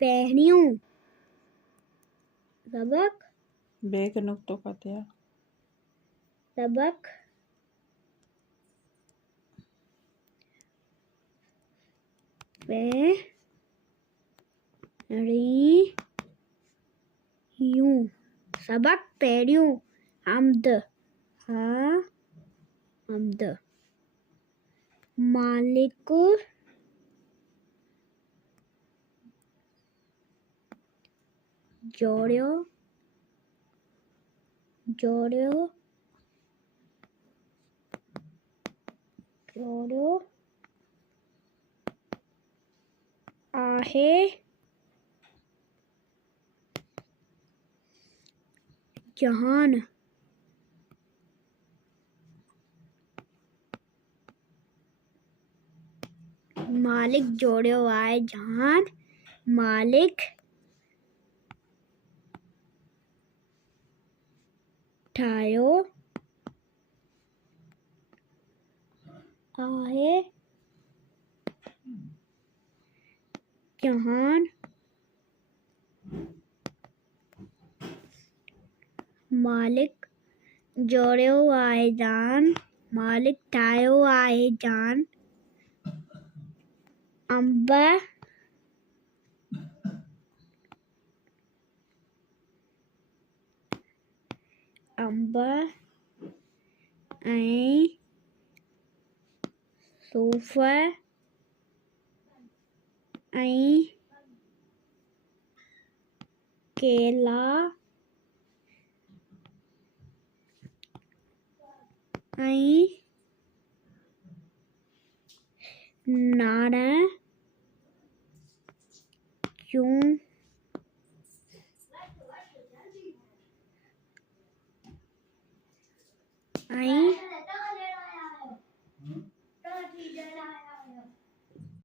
पहनियूं सबक bag नुक्तो Katya सबक पहनियूं सबक पहनियूं हमद हमद मालिक जोड़ियो आहे जहान मालिक जोड़ियो आहे जहान मालिक ठाहियो आहे जहान मालिक जोड़ियो आहे जहान मालिक ठाहियो आहे जहान अंब ऐं सूफ़ ऐं केला ऐं नारंगियूं